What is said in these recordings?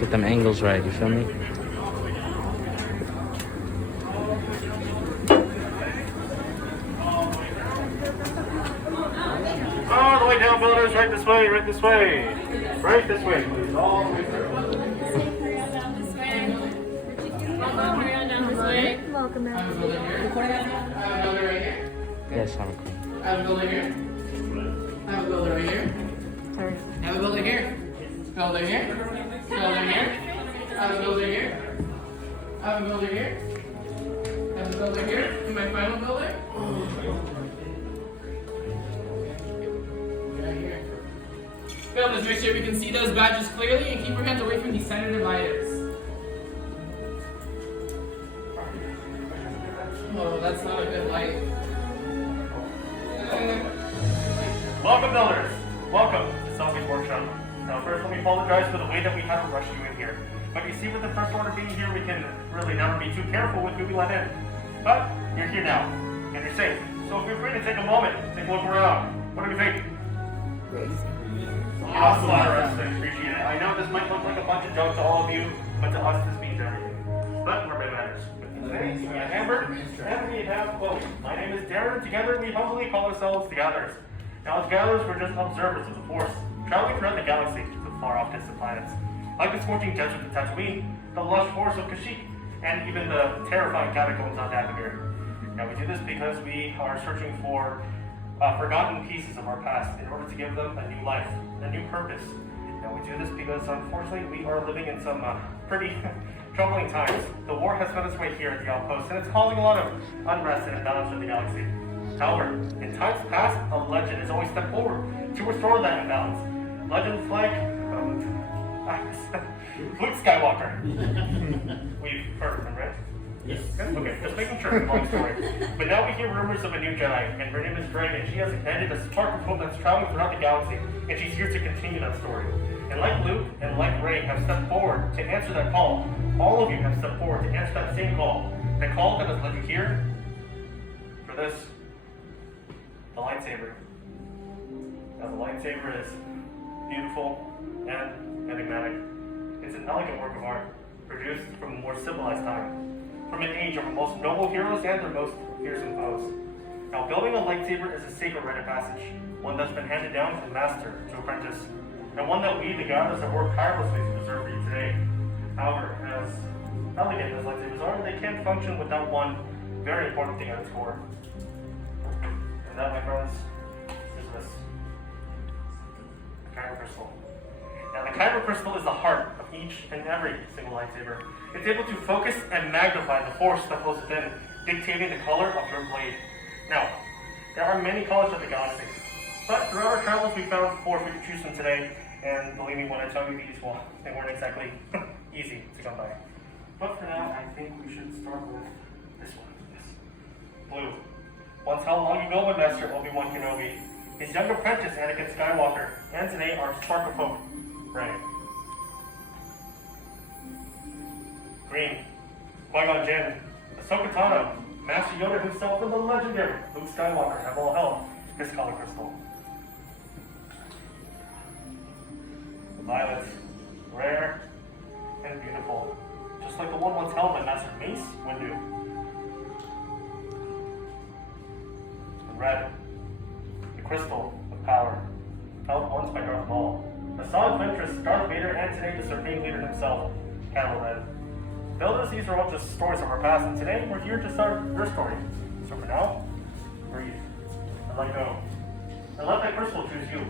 Get them angles right, you feel me? All the way down, builders, right this way, right this way. Right this way, please, all the way through. Welcome back. I have a builder here. I have a builder right here. Yes, I'm cool. I have a builder here. I have a builder right here. Sorry. I have a builder here. Builder here. Builder here. I have a builder here. I have a builder here. I have a builder here. And my final builder. Right here. Builders, make sure we can see those badges clearly and keep your hands away from these center dividers. Oh, that's not a good light. Welcome, builders. Welcome to Selfie's Workshop. Now, first, let me apologize for the way that we had to rush you in here. But you see, with the first order being here, we can really never be too careful with who we let in. But you're here now, and you're safe. So feel free to take a moment, take a look around. What do you think? Awesome, interesting. Appreciate it. I know this might look like a bunch of junk to all of you, but to us, this means everything. But we're big matters. Today, we have Amber, and we have Chloe. My name is Darren. Together, we humbly call ourselves the Gatherers. Now, as Gatherers, we're just observers of the Force, traveling throughout the galaxy to far off distant planets. Like the scorching desert of Tatooine, the lush forests of Kashyyyk, and even the terrifying catacombs on Dathomir. Now, we do this because we are searching for forgotten pieces of our past in order to give them a new life, a new purpose. Now, we do this because, unfortunately, we are living in some pretty troubling times. The war has found its way here at the outpost, and it's causing a lot of unrest and imbalance in the galaxy. However, in times past, a legend has always stepped forward to restore that imbalance. Legends like Luke Skywalker. We've heard of him, right? Yes. Okay, just making sure. Long story. But now we hear rumors of a new Jedi, and her name is Dragon, and she has handed a spark of hope that's traveling throughout the galaxy, and she's here to continue that story. And like Luke and like Rey have stepped forward to answer that call, all of you have stepped forward to answer that same call. The call that has led you here for this, the lightsaber. Now the lightsaber is beautiful and enigmatic. It's an elegant work of art, produced from a more civilized time, from an age of our most noble heroes and their most fearsome foes. Now, building a lightsaber is a sacred rite of passage, one that's been handed down from master to apprentice, and one that we, the Gatherers, have worked tirelessly to preserve for you today. However, as elegant as lightsabers are, they can't function without one very important thing at its core. And that, my friends, is this. The Kyber crystal. Now, the Kyber crystal is the heart of each and every single lightsaber. It's able to focus and magnify the force that flows within, dictating the color of your blade. Now, there are many colors of the galaxy, but throughout our travels we found 4 we could choose from today, and believe me when I tell you these, well, they weren't exactly easy to come by. But for now, I think we should start with this one. Yes. Blue. Once how long ago with Master Obi-Wan Kenobi, his young apprentice Anakin Skywalker, and today our spark of hope, Rey. Green. Qui-Gon Jinn, Ahsoka Tano, Master Yoda himself, and the legendary Luke Skywalker have all held this color crystal. Violet, rare and beautiful, just like the one once held by Master Mace Windu. And red, the crystal of power, held once by Darth Maul, the solid ventress Darth Vader, and today the Supreme Leader himself, Kylo Ren. Builders, these are all just stories of our past, and today we're here to start your story. So for now, breathe and let go. And let that crystal choose you.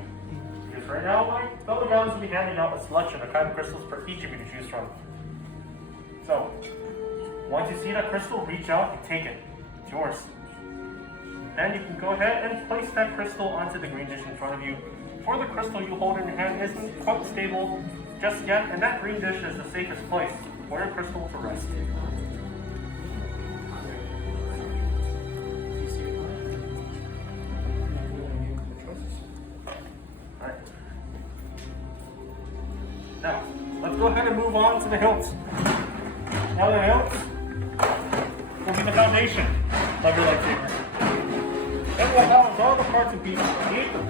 Because right now, my fellow Gatherers will be handing out a selection of kind of crystals for each of you to choose from. So, once you see that crystal, reach out and take it. It's yours. Then you can go ahead and place that crystal onto the green dish in front of you. For the crystal you hold in your hand isn't quite stable just yet, and that green dish is the safest place for your crystal to rest. Alright. Now, let's go ahead and move on to the hilts. Now the hilts will be the foundation of your lightsaber. Then we'll balance all the parts and pieces beneath them.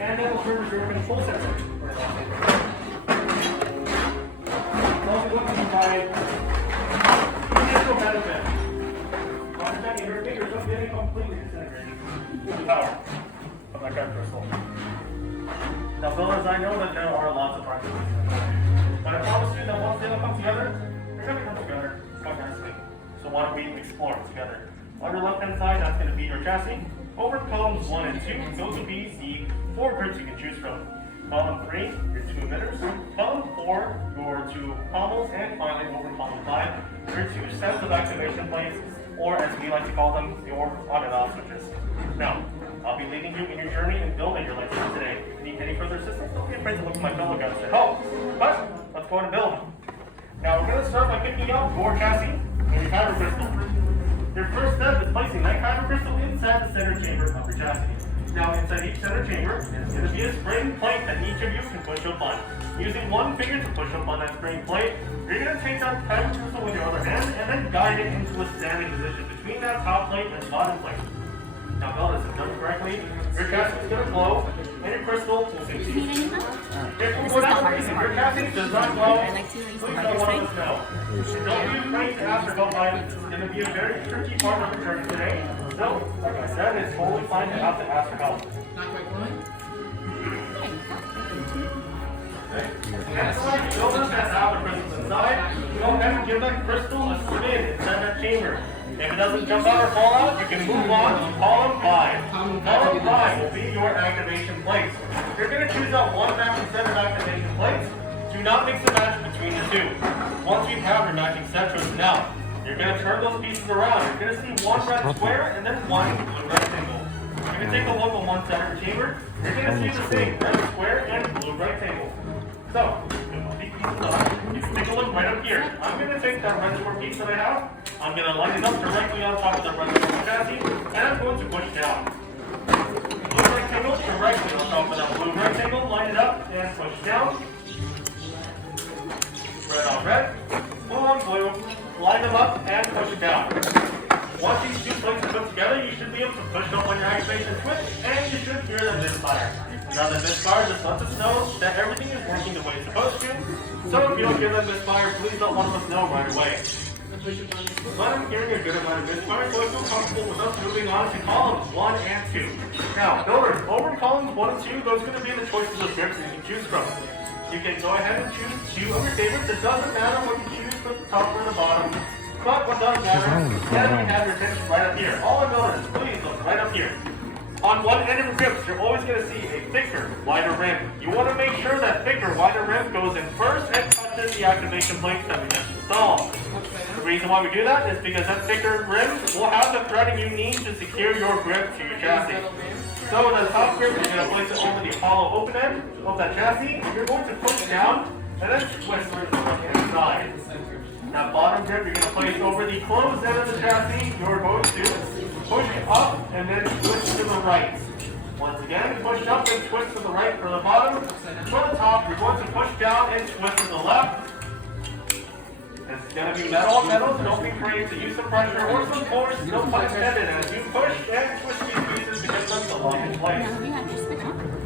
And then we'll serve as your control center for your lightsaber. like that crystal. Now, builders, I know that there are lots of parts of this, but I promise you that once they all come together, they're going to come together quite nicely. So why don't we explore together? On your left-hand side, that's going to be your chassis. Over columns 1 and 2, those will be the 4 grips you can choose from. Column 3, your 2 emitters. Column 4, your 2 pommels. And finally, over column 5, your 2 sets of activation plates, or as we like to call them, your on and off switches. Now, I'll be leading you in your journey in building your lightsaber today. If you need any further assistance, don't be afraid to look at my fellow guys to help. But, let's go on and build. Now, we're going to start by picking out your chassis and your kyber crystal. Your first step is placing that kyber crystal inside the center chamber of your chassis. Now, inside each center chamber is going to be a spring plate that each of you can push up on. Using one finger to push up on that spring plate, you're going to take that kyber crystal with your other hand and then guide it into a standing position between that top plate and bottom plate. Now, notice if done correctly, your chassis is going to glow, and your crystal will succeed. Do you need any help? If for whatever reason your chassis does not glow, please don't let us know. Don't be afraid to ask for help, items. It's going to be a very tricky part of the journey today. So, like I said, it's totally fine to have to ask for help. Not quite glowing? Next one, builders that have the crystals inside, go ahead and give that crystal a spin inside that chamber. If it doesn't jump out or fall out, you can move on to column 5. Column 5 will be your activation plates. You're going to choose out one matching set of activation plates. Do not mix and match between the two. Once you have your matching set chosen out, you're going to turn those pieces around. You're going to see one red square and then one blue rectangle. You're going to take a look at one side of the chamber. You're going to see the same red square and blue rectangle. So, you can take a look right up here. I'm going to take that red square piece that I have. I'm going to line it up directly on top of the red square chassis, and I'm going to push down. Blue rectangle directly on top of that blue rectangle. Line it up and push down. Red on red. Blue on blue. Line them up and push it down. Once these two plates are put together, you should be able to push up on your activation switch, and you should hear the misfire. Now the misfire just lets us know that everything is working the way it's supposed to. So if you don't hear that misfire, please don't let us know right away. But I'm hearing a good amount of misfire, so I feel comfortable with us moving on to columns 1 and 2. Now, builders, over columns 1 and 2, those are going to be the choices of grips that you can choose from. You can go ahead and choose 2 of your favorites. It doesn't matter what you choose from the top or the bottom. But what does matter is that we have your attention right up here. All I notice, please look right up here. On one end of your grips, you're always going to see a thicker, wider rim. You want to make sure that thicker, wider rim goes in first and touches the activation plates that we just installed. The reason why we do that is because that thicker rim will have the threading you need to secure your grip to your chassis. So the top grip, you're going to place it over the hollow open end of that chassis. You're going to push down and then twist to the left-hand side. That bottom grip, you're going to place over the closed end of the chassis. You're going to push up and then twist to the right. Once again, push up and twist to the right for the bottom. For the top, you're going to push down and twist to the left. It's going to be metal on metal, so don't be afraid to use some pressure or some force, no pun intended, as you push and twist these pieces to get them to lock in place.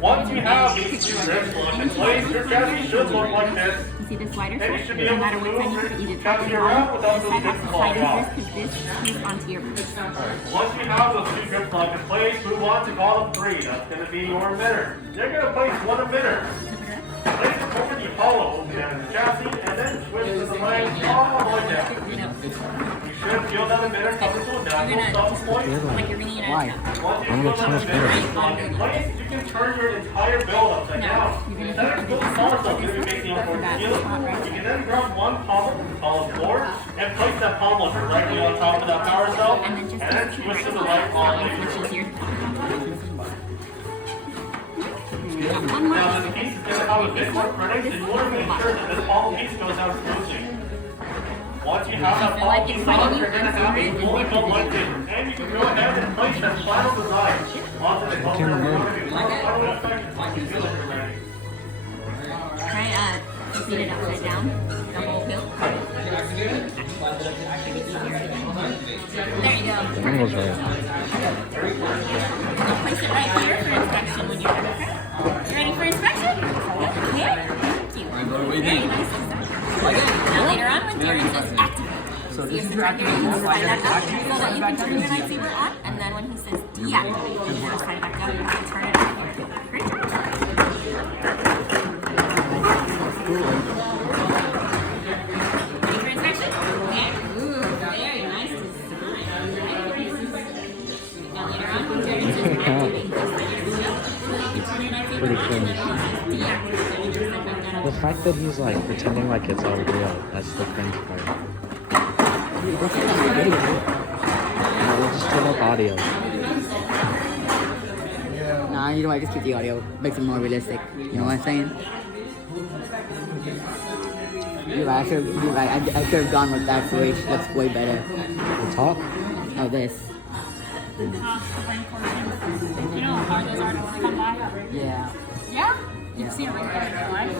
Once you have these two grips locked in place, your chassis should look like this. See this wider And you foot? should be No able matter to what side you move put it, your either top chassis or around bottom, without this those side has grips to falling slide out. in first because this screws onto your boot. Once you have those two grips locked in place, move on to column 3. That's going to be your emitter. You're going to place one emitter. Place it over the hollow open end of the chassis and then twist to the right all the way down. You should feel that emitter coming to a natural stop point. Like you're ringing it out of town. Once you feel that emitter locked in place, you can turn your entire build upside down. That includes console if you make the important skill. You can then grab one pommel from column 4 and place that pommel directly on top of that power cell And then just and then twist to the right all the way which through. is your Now this piece is going to have a bit more critics, and you want to make sure that this pommel piece goes out smoothly. Once you have that pommel piece on, you're going to have a fully built lightsaber, and you can go ahead and place that final design onto the helper in front of you. Final effect is like you feel like you're ready. Try flipping it upside down, the whole hill. There you go. Angle's right. Place it right here for inspection when you're done. You ready for inspection? Yeah. Thank you. Very nice design. Now later on when Darren says activate, so this is right here, you can slide that up so that you can turn your lightsaber on, and then when he says deactivate, you can slide it back down and you can turn it off. pretty cringe. The fact that he's like pretending like it's all real, that's the cringe part. We'll just turn up audio. Nah, you know what? Just keep the audio. Makes it more realistic. You know what I'm saying? You're right. You're right. I should have gone with that switch. Looks way better. The top? Oh, this. You know how hard those are to come by? Yeah. Yeah? You've seen a ring in your life?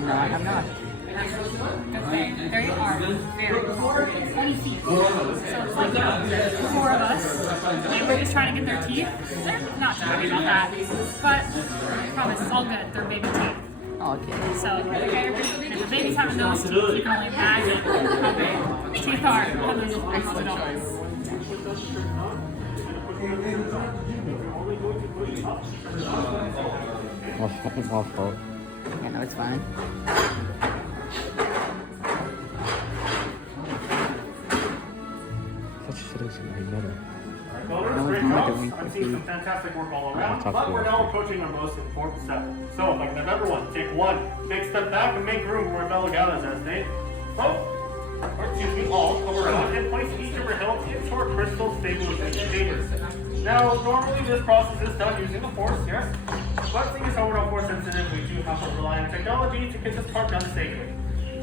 No, I have not. Okay, they are very hard. 20 feet. So it's like the four of us, and we're just trying to get their teeth. They're not happy about that. But I promise, it's all good. They're baby teeth. Oh, okay. So, okay, if the babies have those teeth, you can only imagine how big teeth are on those adults. My fault. Yeah, no, it's fine. Such fittings in my middle. I'm seeing some fantastic work all around, but we're now approaching our most important step. So, like number one, take one big step back and make room for fellow galas as they all come around and place each of your hilts into our crystal stabilization chambers. Now, normally this process is done using the force, yes, but seeing as how we're not force sensitive, we do have to rely on technology to get this part done safely.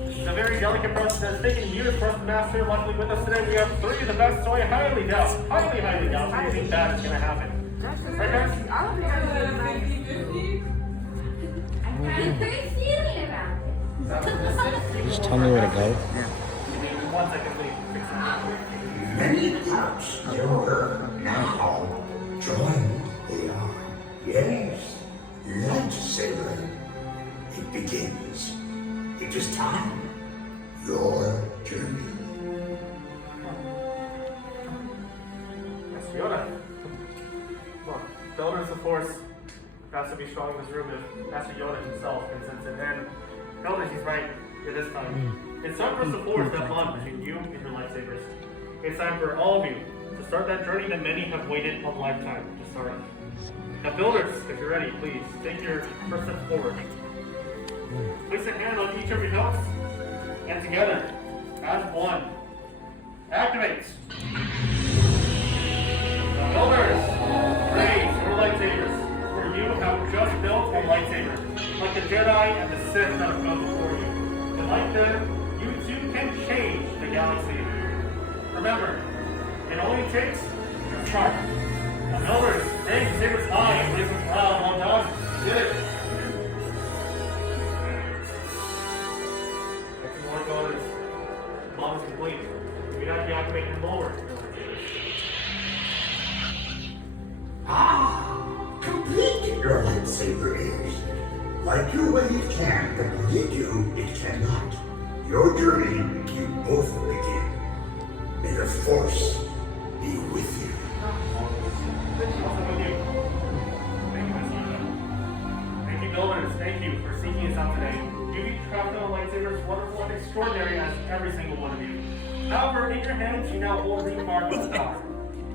It's a very delicate process that's taken years for us to master. Luckily with us today, we have three of the best, so I highly doubt anything bad is going to happen. Right, guys? I'm pretty feeling about it. Just tell me where to go. 1 second, please. Many parts you're now joined they are. Yes, lightsaber. It begins. It is time. Your journey. That's Yoda. Look, Builders of Force has to be strong in this room if Master Yoda himself can sense it. And Builders, he's right. It is time. It's time for us to forge that bond between you and your lightsabers. It's time for all of you to start that journey that many have waited a lifetime to start. Now, Builders, if you're ready, please take your first step forward. Place a hand on each of your hilts, and together, as one, activate. Now, Builders, raise your lightsabers, for you have just built a lightsaber, like the Jedi and the Sith that have gone before you. And like them, you too can change the galaxy. Remember, it only takes a spark. Now, Builders, raise your sabers high and raise them proud on top. Get it. Builders, the bomb is complete. You can now deactivate and lower. Complete your lightsaber is. Like your way it can, but like you, it cannot. Your journey, you both begin. May the Force be with you. Thank you, Builders. Thank you for seeking us out today. You each crafted a lightsaber as wonderful and extraordinary as every single one of you. However, in your hands, you now hold the remarkable power.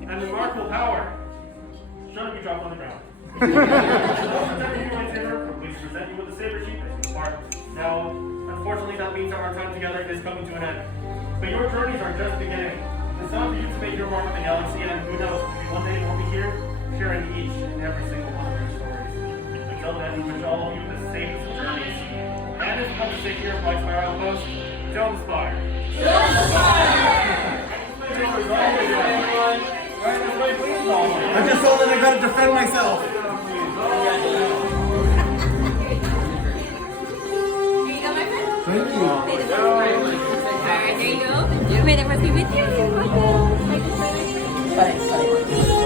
And remarkable power. Shut up, you dropped on the ground. Your lightsaber, please present you with a saber sheath as you depart. Now, unfortunately, that means that our time together is coming to an end. But your journeys are just beginning. It's time for you to make your mark on the galaxy, and who knows, maybe one day we'll be here, sharing each and every single one of your stories. Until then, we wish all of you the safest of journeys. And it's fun to sit here at White Spire Outpost. Tell the Spire. Tell the Spire! I just told that I gotta defend myself. Here you go, my friend. Thank you. Alright, there you go. May the force be with you. You're welcome. Cut it.